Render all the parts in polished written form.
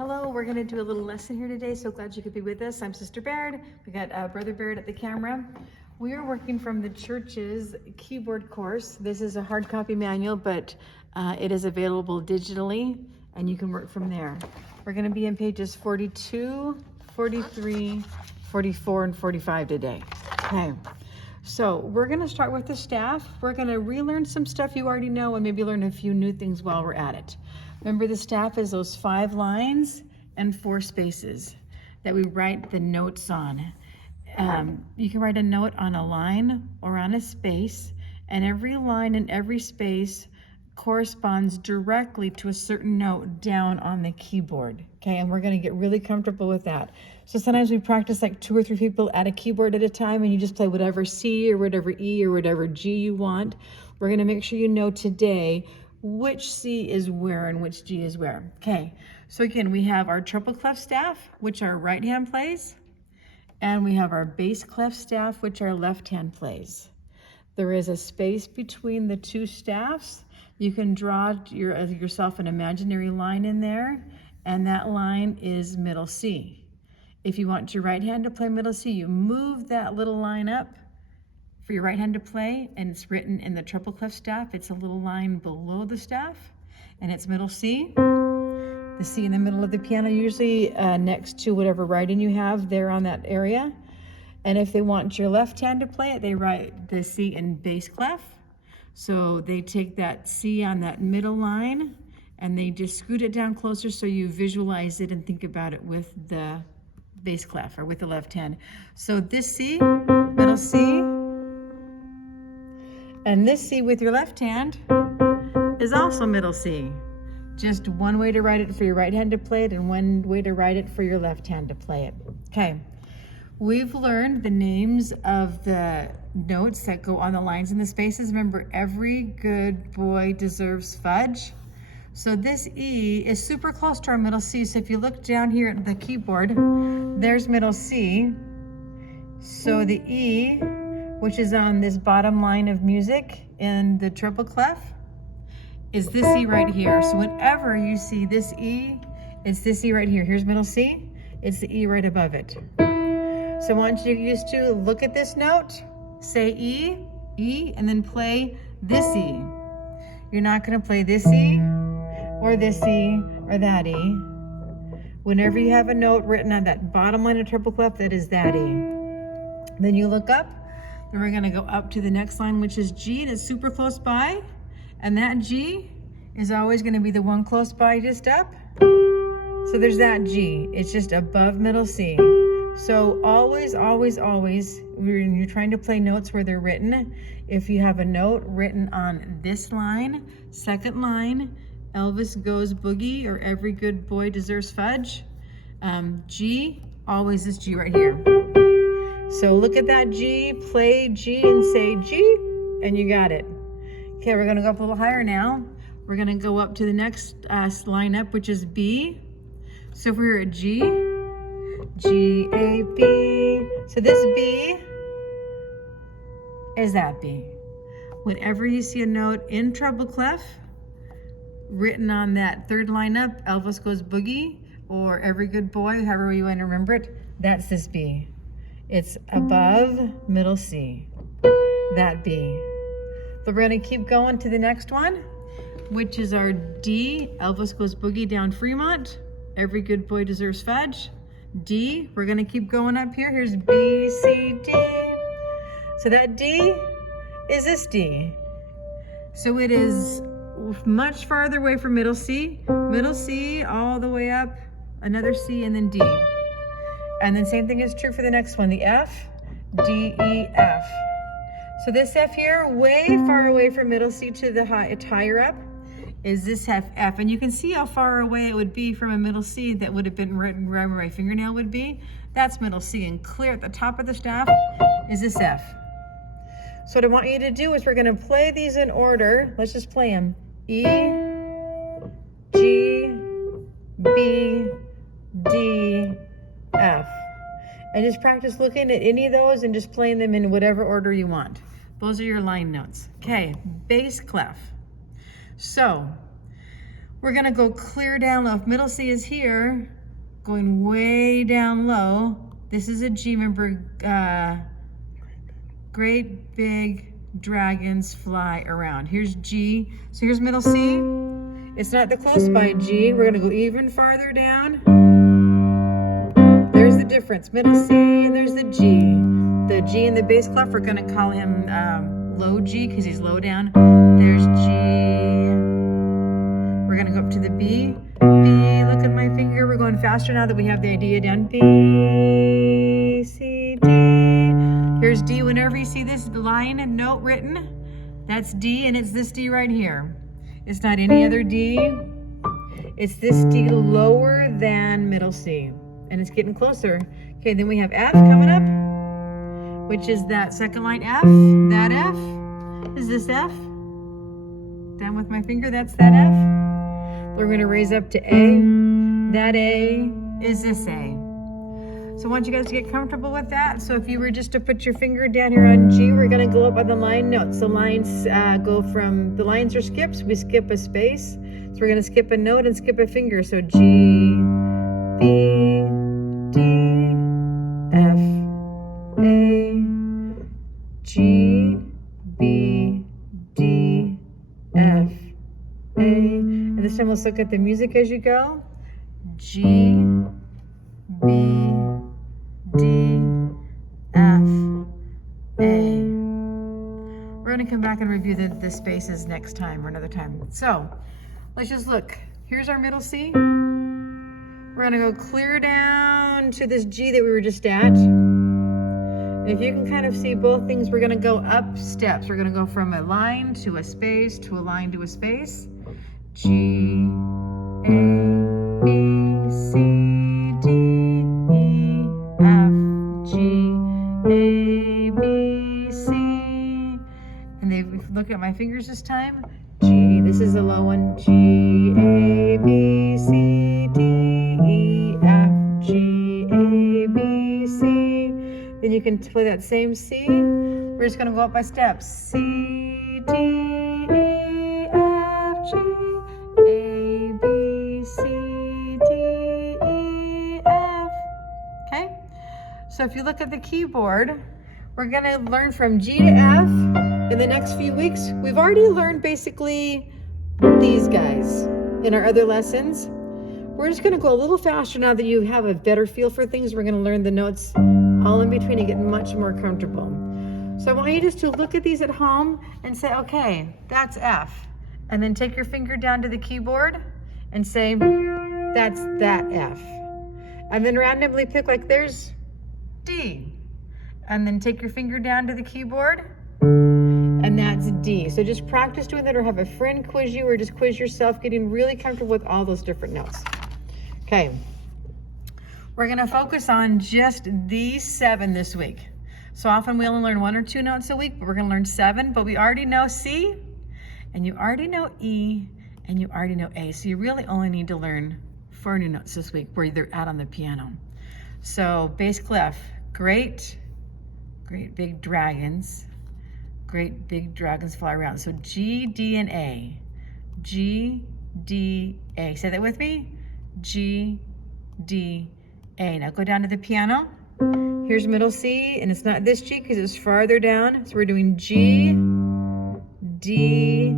Hello, we're going to do a little lesson here today. So glad you could be with us. I'm Sister Baird. We got Brother Baird at the camera. We are working from the church's keyboard course. This is a hard copy manual, but it is available digitally and you can work from there. We're going to be in pages 42, 43, 44, and 45 today. Okay. So we're going to start with the staff. We're going to relearn some stuff you already know and maybe learn a few new things while we're at it. Remember, the staff is those 5 lines and 4 spaces that we write the notes on. You can write a note on a line or on a space, and every line and every space corresponds directly to a certain note down on the keyboard. Okay, and we're going to get really comfortable with that. So sometimes we practice like 2 or 3 people at a keyboard at a time, and you just play whatever C or whatever E or whatever G you want. We're going to make sure you know today which C is where and which G is where. Okay, so again, we have our treble clef staff, which our right hand plays, and we have our bass clef staff, which our left hand plays. There is a space between the 2 staffs. You can draw yourself an imaginary line in there, and that line is middle C. If you want your right hand to play middle C, you move that little line up for your right hand to play, and it's written in the treble clef staff. It's a little line below the staff, and it's middle C. The C in the middle of the piano, usually next to whatever writing you have there on that area. And if they want your left hand to play it, they write the C in bass clef. So they take that C on that middle line, and they just scoot it down closer so you visualize it and think about it with the bass clef or with the left hand. So this C, middle C, and this C with your left hand is also middle C. Just one way to write it for your right hand to play it and one way to write it for your left hand to play it. Okay, we've learned the names of the notes that go on the lines and the spaces. Remember, every good boy deserves fudge. So this E is super close to our middle C. So if you look down here at the keyboard, there's middle C. So the E, which is on this bottom line of music in the treble clef, is this E right here. So whenever you see this E, it's this E right here. Here's middle C, it's the E right above it. So I want you to get used to look at this note, say E, E, and then play this E. You're not gonna play this E, or this E, or that E. Whenever you have a note written on that bottom line of treble clef, that is that E. Then you look up, then we're gonna go up to the next line, which is G, and it's super close by. And that G is always gonna be the one close by just up. So there's that G, it's just above middle C. So always, always, always, when you're trying to play notes where they're written, if you have a note written on this line, second line, Elvis goes boogie, or every good boy deserves fudge, G, always this G right here. So look at that G, play G, and say G, and you got it. Okay, we're gonna go up a little higher now. We're gonna go up to the next line up, which is B. So if we were at G, G, A, B. So this B is that B. Whenever you see a note in treble clef written on that third line up, Elvis goes boogie, or every good boy, however you want to remember it, that's this B. It's above middle C, that B. But we're gonna keep going to the next one, which is our D, Elvis goes boogie down Fremont, every good boy deserves fudge. D, we're gonna keep going up here. Here's B, C, D. So that D is this D. So it is much farther away from middle C all the way up, another C, and then D. And then same thing is true for the next one, the F, D, E, F. So this F here, way far away from middle C to the higher up, is this F. And you can see how far away it would be from a middle C that would have been written where my fingernail would be. That's middle C, and clear at the top of the staff is this F. So what I want you to do is we're gonna play these in order. Let's just play them. E, G, B, D, F. And just practice looking at any of those and just playing them in whatever order you want. Those are your line notes. Okay, bass clef. So we're gonna go clear down low. If middle C is here, going way down low, this is a G, remember, great big dragons fly around. Here's G, so here's middle C. It's not the close by G, we're gonna go even farther down. There's the difference, middle C and there's the G. The G in the bass clef, we're gonna call him low G because he's low down. There's G. We're gonna go up to the B. B, look at my finger. We're going faster now that we have the idea down. B, C, D. Here's D. Whenever you see this line and note written, that's D, and it's this D right here. It's not any other D. It's this D lower than middle C, and it's getting closer. Okay, then we have F coming up, which is that second line F. That F is this F. Down with my finger, that's that F. We're gonna raise up to A. That A is this A. So I want you guys to get comfortable with that. So if you were just to put your finger down here on G, we're gonna go up on the line notes. So lines go from, the lines are skips, we skip a space. So we're gonna skip a note and skip a finger. So G, B, D, F, A, G, B, D, F, A. And this time let's look at the music as you go. G, B, D, F, A. We're gonna come back and review the spaces next time or another time. So let's just look. Here's our middle C. We're gonna go clear down to this G that we were just at. And if you can kind of see both things, we're gonna go up steps. We're gonna go from a line to a space to a line to a space. G, A, B, C, D, E, F, G, A, B, C. And if you look at my fingers this time, G, this is a low one, G, A, B, C, D, E, F, G, A, B, C. Then you can play that same C. We're just gonna go up by steps. C, D, E, F, G, A, B, C, D, E, F. Okay? So if you look at the keyboard, we're gonna learn from G to F in the next few weeks. We've already learned basically these guys in our other lessons. We're just gonna go a little faster now that you have a better feel for things. We're gonna learn the notes all in between and get much more comfortable. So I want you just to look at these at home and say, okay, that's F. And then take your finger down to the keyboard and say, that's that F. And then randomly pick, like there's D. And then take your finger down to the keyboard and that's D. So just practice doing that, or have a friend quiz you, or just quiz yourself, getting really comfortable with all those different notes. Okay, we're gonna focus on just these 7 this week. So often we only learn 1 or 2 notes a week, but we're gonna learn 7, but we already know C, and you already know E, and you already know A. So you really only need to learn 4 new notes this week where they're out on the piano. So bass clef, great big dragons. Great big dragons fly around. So G, D, and A. G, D, A. Say that with me. G, D, A. Now go down to the piano. Here's middle C, and it's not this G because it's farther down. So we're doing G, D,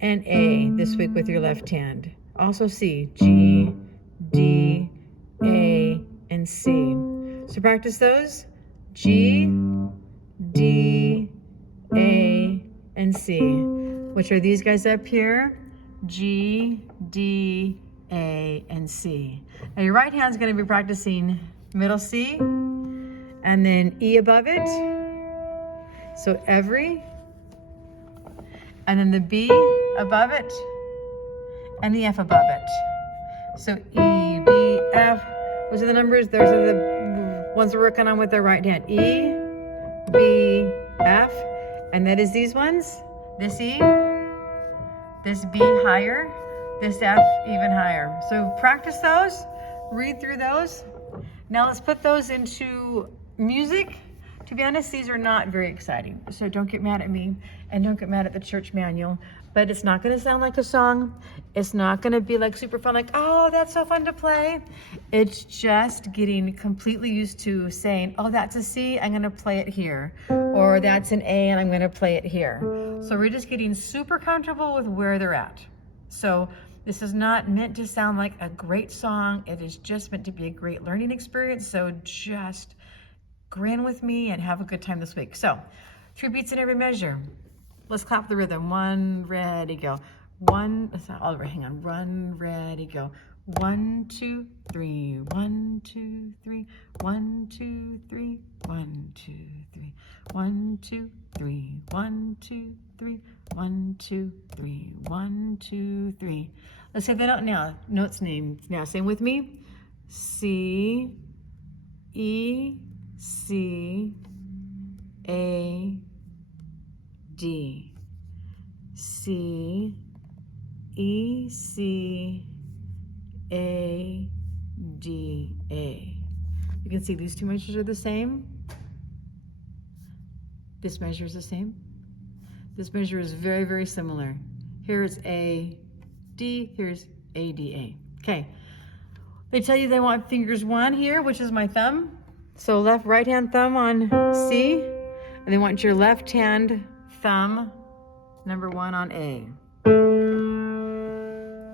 and A this week with your left hand. Also C, G, D, A, and C. So practice those. G, D, A, and C, which are these guys up here. G, D, A, and C. Now your right hand's gonna be practicing middle C, and then E above it. So every, and then the B above it, and the F above it. So E, B, F, those are the numbers, those are the ones we're working on with our right hand. E, B, F, and that is these ones. This E, this B higher, this F even higher. So practice those, read through those. Now let's put those into music. To be honest, these are not very exciting. So don't get mad at me and don't get mad at the church manual, but it's not gonna sound like a song. It's not gonna be like super fun, like, oh, that's so fun to play. It's just getting completely used to saying, oh, that's a C, I'm gonna play it here. Or that's an A and I'm gonna play it here. So we're just getting super comfortable with where they're at. So this is not meant to sound like a great song. It is just meant to be a great learning experience. So just grin with me and have a good time this week. So 3 beats in every measure. Let's clap the rhythm. 1, ready, go. 1, that's not all right, hang on. 1, ready, go. 1, 2, 3, 1, 2, 3, 1, 2, 3, 1, 2, 3, 1, 2, 3, 1, 2, 3, 1, 2, 3, 1, 2, 3. Let's say the note now. Notes name now. Sing with me. C, E, C, A, D. C, E, C, A, D, A. You can see these 2 measures are the same. This measure is the same. This measure is very, very similar. Here it's A, D, here's A, D, A. Okay. They tell you they want fingers 1 here, which is my thumb. So left, right hand thumb on C, and they want your left hand thumb, number 1 on A.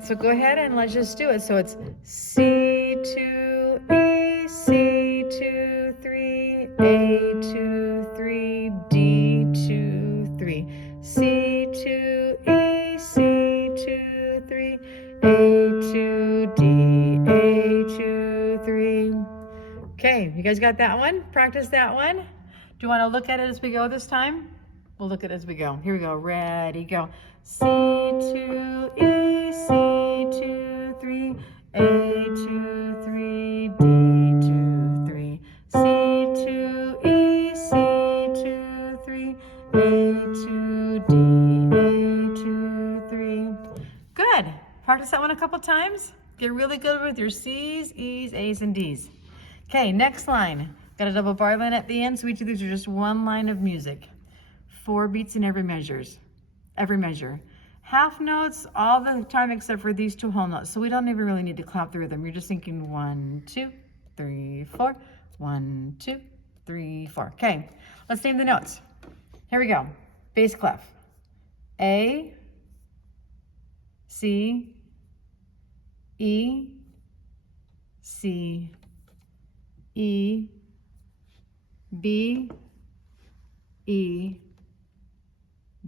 So go ahead and let's just do it. So it's C2, E, C2, 3, A2, 3, D2, 3, C2, E, C2, 3, A2, D, A2, 3. Okay, you guys got that one? Practice that one. Do you want to look at it as we go this time? We'll look at it as we go. Here we go. Ready, go. C2, E, C2, 3, A2, 3, D2, 3, C2, E, C2, 3, A2, D, A2, 3. Good. Practice that one a couple times. Get really good with your C's, E's, A's, and D's. Okay, next line. Got a double bar line at the end, so each of these are just 1 line of music. 4 beats in every measure. Half notes all the time except for these 2 whole notes. So we don't even really need to clap the rhythm. You're just thinking 1, 2, 3, 4. 1, 2, 3, 4. Okay, let's name the notes. Here we go. Bass clef. A, C, E, C, E, B, E,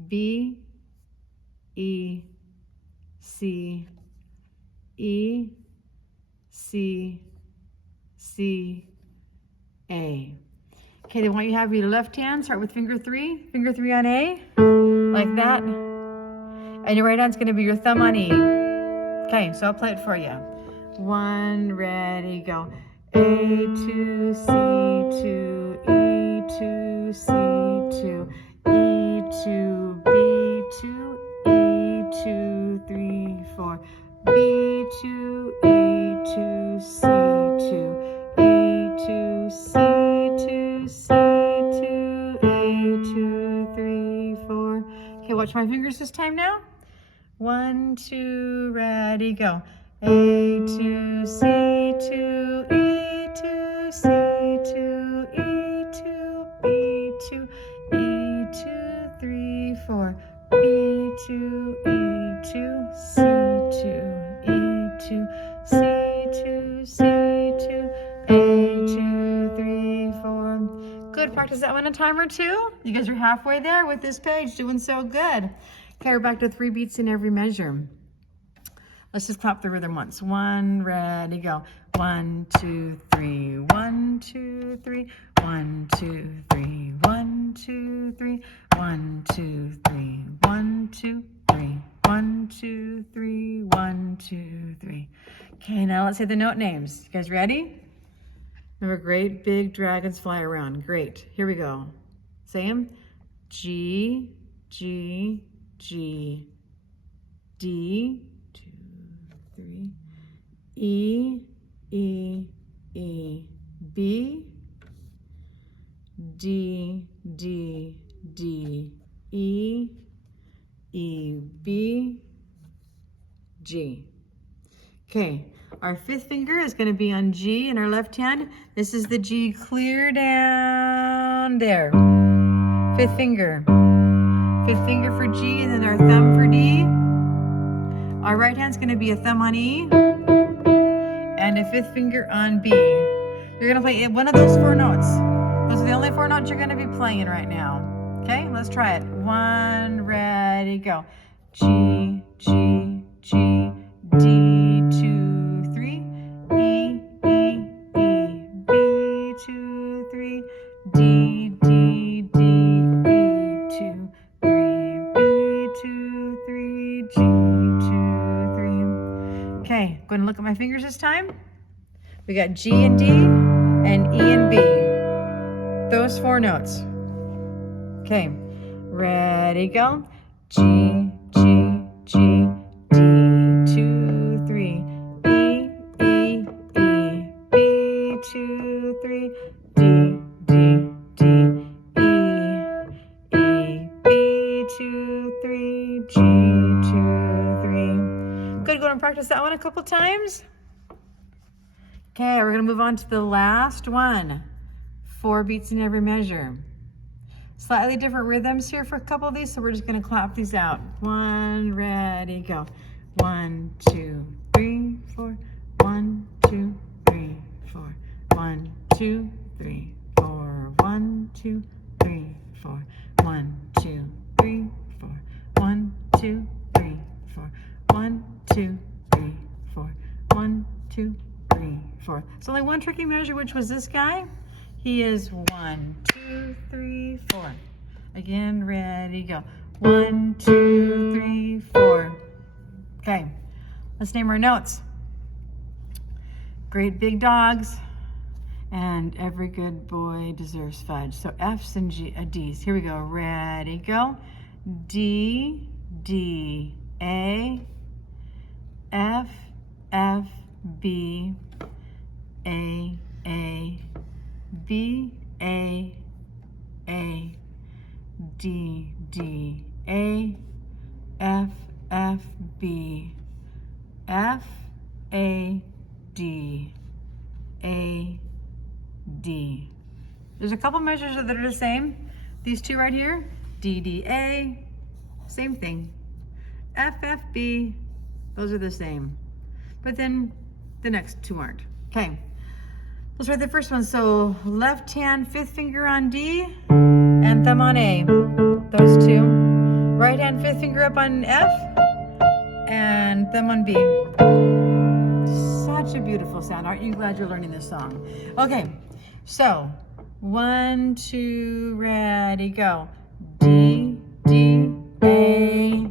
B, E, C, E, C, C, A. Okay, they want you to have your left hand start with finger 3 on A, like that. And your right hand's gonna be your thumb on E. Okay, so I'll play it for you. 1, ready, go. A2, C2, E2, C2, E2, B2, E2, 3, 4, B2, E2, C2, E2, C2, C2, A2, 3, 4. Okay, watch my fingers this time now. 1, 2, ready, go. A2, C2, E2, C2, E2, B2, E2, 3, 4, B2, E2, C2, E2, C2, C2, A2, 3, 4. Good, practice that one a time or 2. You guys are halfway there with this page, doing so good. Okay, we're back to 3 beats in every measure. Let's just clap the rhythm once. 1, ready, go. 1, 2, 3, 1, 2, 3, 1, 2, 3, 1, 2, 3, 1, 2, 3, 1, 2, 3, 1, 2, 3, 1, 2, 3. Okay, now let's say the note names. You guys ready? Remember, great big dragons fly around. Great. Here we go. Say them. G, G, G, D, 2, 3, E, E, E, B, D, D, D, E, E, B, G. Okay, our fifth finger is going to be on G in our left hand. This is the G clear down there. Fifth finger. Fifth finger for G, and then our thumb for D. Our right hand's going to be a thumb on E and a fifth finger on B. You're going to play one of those four notes. Those are the only four notes you're going to be playing right now. Okay, let's try it. 1, ready, go. G, G, G, D, 2, 3, E, E, E, B, 2, 3, D, D, D, E, 2, 3, B, 2, 3, G, 2, 3. Okay, go and look at my fingers this time. We got G and D and E and B. Those four notes. Okay, ready, go. G, G, G, D, 2, 3, E, E, E, B, 2, 3, D, D, D, E, E, B, 2, 3, G, 2, 3. Good, go and practice that one a couple times. Okay, we're gonna move on to the last one. 4 beats in every measure. Slightly different rhythms here for a couple of these, so we're just gonna clap these out. 1, ready, go. 1, 2, 3, 4. 1, 2, 3, 4. 1, 2, 3, 4. 1, 2, 3, 4. 1, 2, 3, 4. 1, 2, 3, 4. 1, 2, 3, 4. 1, 2, 3, 4. It's only one tricky measure, which was this guy. He is 1, 2, 3, 4. Again, ready, go. 1, 2, 3, 4. Okay, let's name our notes. Great big dogs, and every good boy deserves fudge. So F's and D's. Here we go. Ready, go. D, D, A, F, F, B, A, B, A, D, D, A, F, F, B, F, A, D, A, D. There's a couple measures that are the same. These two right here, D, D, A, same thing. F, F, B, those are the same. But then the next two aren't. Okay. Let's try the first one. So left hand, fifth finger on D and thumb on A. Those two. Right hand, fifth finger up on F and thumb on B. Such a beautiful sound. Aren't you glad you're learning this song? Okay, so 1, 2, ready, go. D, D, A,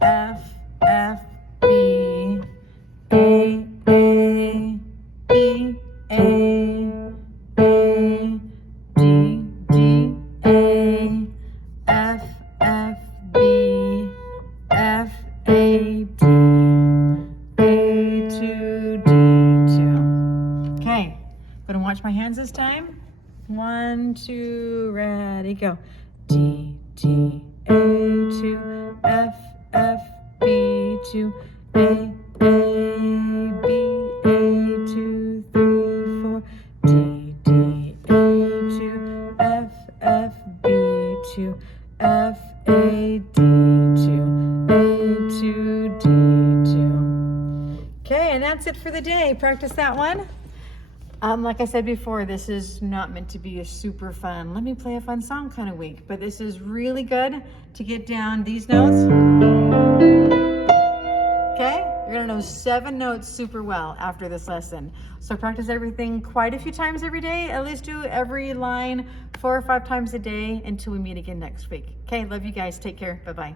F, F, B, A, B, A, D, D, A, F, F, B, F, A, D, A, 2, D, 2. Okay, gonna watch my hands this time. 1, 2, ready, go. D, D, A, 2, F, F, B, 2, A, B, A, 2, 3, 4, D, D, A, 2, F, F, B, 2, F, A, D, 2, A, 2, D, 2. Okay, and that's it for the day. Practice that one. Like I said before, this is not meant to be a super fun, let me play a fun song kind of week, but this is really good to get down these notes. Okay, you're gonna know 7 notes super well after this lesson. So practice everything quite a few times every day. At least do every line 4 or 5 times a day until we meet again next week. Okay, love you guys. Take care. Bye-bye.